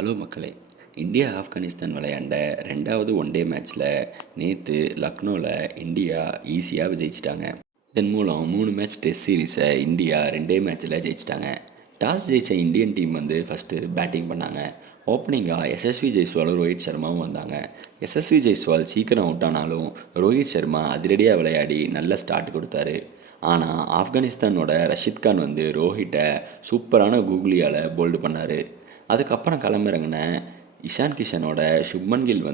Hello மக்களே! India Afghanistan விளையாண்ட 2வது ஒன் டே மேட்ச்சில் நேற்று லக்னோவில் இந்தியா ஈஸியாக ஜெயிச்சிட்டாங்க. இதன் மூலம் 3 மேட்ச் டெஸ்ட் சீரீஸை இந்தியா 2 மேட்ச்சில் ஜெயிச்சிட்டாங்க. டாஸ் ஜெயித்த இந்தியன் டீம் ஃபஸ்ட்டு பேட்டிங் பண்ணாங்க. ஓப்பனிங்காக எஸ்எஸ்வி ஜெய்ஸ்வாலும் ரோஹித் சர்மாவும் வந்தாங்க. எஸ்எஸ்வி ஜெய்ஸ்வால் சீக்கிரம் அவுட் ஆனாலும் ரோஹித் சர்மா அதிரடியாக விளையாடி நல்ல ஸ்டார்ட் கொடுத்தாரு. ஆனால் ஆப்கானிஸ்தானோட ரஷித் கான் ரோஹிட்டை சூப்பரான கூகுளியால் போல்டு பண்ணார். அதுக்கப்புறம் களமிறங்கின இஷான் கிஷனோட சுப்மன் கில்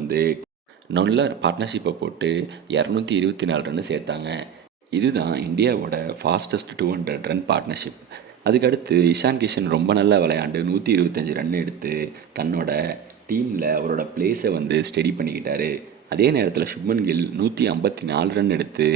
நல்ல பார்ட்னர்ஷிப்பை போட்டு 224 ரன் சேர்த்தாங்க. இதுதான் இந்தியாவோட ஃபாஸ்டஸ்ட் 200 ரன் பார்ட்னர்ஷிப். அதுக்கடுத்து இஷான் கிஷன் ரொம்ப நல்லா விளையாண்டு 125 ரன் எடுத்து தன்னோட டீமில் அவரோட பிளேஸை ஸ்டெடி பண்ணிக்கிட்டாரு. அதே நேரத்தில் சுப்மன் கில் 154 ரன் எடுத்து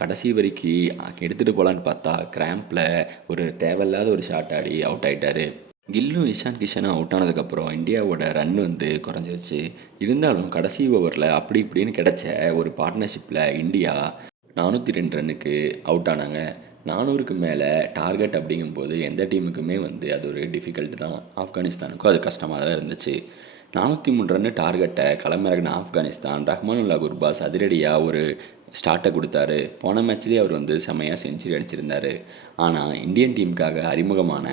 கடைசி வரைக்கும் எடுத்துகிட்டு போகலான்னு பார்த்தா கிராம்பில் ஒரு தேவையில்லாத ஒரு ஷாட் ஆடி அவுட் ஆகிட்டார். கில்லும் இஷான் கிஷனும் அவுட் ஆனதுக்கப்புறம் இந்தியாவோட ரன் குறைஞ்சிருச்சு. இருந்தாலும் கடைசி ஓவரில் அப்படி இப்படின்னு கிடைச்ச ஒரு பார்ட்னர்ஷிப்பில் இந்தியா 402 ரன்னுக்கு அவுட் ஆனாங்க. 400க்கு மேலே டார்கெட் அப்படிங்கும்போது எந்த டீமுக்குமே அது ஒரு டிஃபிகல்ட் தான். ஆப்கானிஸ்தானுக்கும் அது கஷ்டமாக தான் இருந்துச்சு. 403 ரன்னு டார்கெட்டை களமிறங்கின ஆப்கானிஸ்தான் ரஹ்மானுல்லா குர்பாஸ் அதிரடியாக ஒரு ஸ்டார்ட்டை கொடுத்தாரு. போன மேட்ச்லேயே அவர் செம்மையாக செஞ்சுரி அடிச்சிருந்தார். ஆனால் இந்தியன் டீமுக்காக அறிமுகமான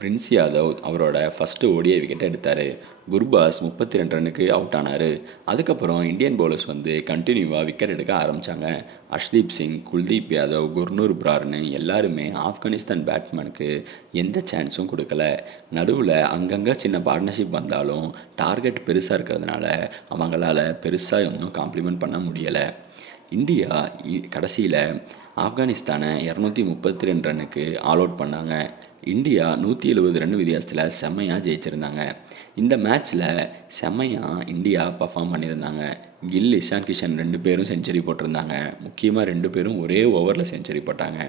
பிரின்ஸ் யாதவ் அவரோட ஃபஸ்ட்டு ஓடிஐ விக்கெட்டை எடுத்தார். குர்பாஸ் 32 ரன்னுக்கு அவுட் ஆனார். அதுக்கப்புறம் இந்தியன் பவுலர்ஸ் கண்டினியூவாக விக்கெட் எடுக்க ஆரம்பித்தாங்க. அஷ்தீப் சிங், குல்தீப் யாதவ், குர்னூர் புரார்னு எல்லாருமே ஆப்கானிஸ்தான் பேட்ஸ்மேனுக்கு எந்த சான்ஸும் கொடுக்கல. நடுவில் அங்கங்கே சின்ன பார்ட்னர்ஷிப் வந்தாலும் டார்கெட் பெருசாக இருக்கிறதுனால அவங்களால பெருசாக ஒன்றும் காம்ப்ளிமெண்ட் பண்ண முடியலை. இந்தியா கடைசியில் ஆப்கானிஸ்தானை 232 ரன்னுக்கு ஆல் அவுட் பண்ணாங்க. இந்தியா 170 ரன் வித்தியாசத்தில் செம்மையாக ஜெயிச்சிருந்தாங்க. இந்த மேட்ச்சில் செம்மையாக இந்தியா பர்ஃபார்ம் பண்ணியிருந்தாங்க. கில், இஷான் கிஷன் 2 பேரும் செஞ்சுரி போட்டிருந்தாங்க. முக்கியமாக 2 பேரும் ஒரே ஓவரில் செஞ்சுரி போட்டாங்க.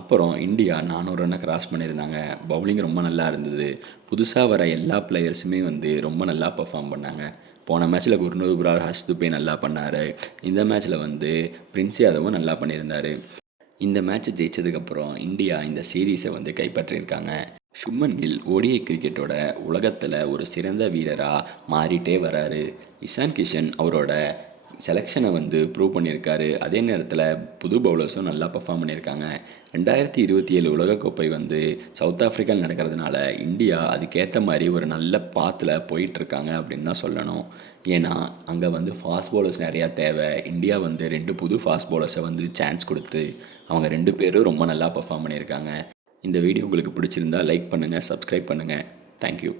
அப்புறம் இந்தியா 400 ரன்னை கிராஸ் பண்ணியிருந்தாங்க. பவுலிங் ரொம்ப நல்லா இருந்தது. புதுசாக வர எல்லா பிளேயர்ஸுமே ரொம்ப நல்லா பர்ஃபார்ம் பண்ணாங்க. போன மேட்ச்சில் குர்னூர் புரார், ஹர்ஷ்துபே நல்லா பண்ணார். இந்த மேட்ச்சில் பிரின்ஸ் யாதவும் நல்லா பண்ணியிருந்தார். இந்த மேட்ச் ஜெயித்ததுக்கப்புறம் இந்தியா இந்த சீரீஸை கைப்பற்றியிருக்காங்க. சுப்மன் கில் ஓடிஐ கிரிக்கெட்டோட உலகத்தில் ஒரு சிறந்த வீரராக மாறிட்டே வராரு. இஷான் கிஷன் அவரோட செலெக்ஷனை ப்ரூவ் பண்ணியிருக்காரு. அதே நேரத்தில் புது பவுலர்ஸும் நல்லா பர்ஃபார்ம் பண்ணியிருக்காங்க. 2027 உலகக்கோப்பை சவுத் ஆஃப்ரிக்காவில் நடக்கிறதுனால இந்தியா அதுக்கேற்ற மாதிரி ஒரு நல்ல பாத்தில் போயிட்டுருக்காங்க அப்படின்னு தான் சொல்லணும். ஏன்னா அங்கே ஃபாஸ்ட் பவுலர்ஸ் நிறையா தேவை. இந்தியா 2 புது ஃபாஸ்ட் பவுலர்ஸை சான்ஸ் கொடுத்து அவங்க 2 பேரும் ரொம்ப நல்லா பர்ஃபார்ம் பண்ணியிருக்காங்க. இந்த வீடியோ உங்களுக்கு பிடிச்சிருந்தா லைக் பண்ணுங்கள், சப்ஸ்கிரைப் பண்ணுங்கள். தேங்க்யூ.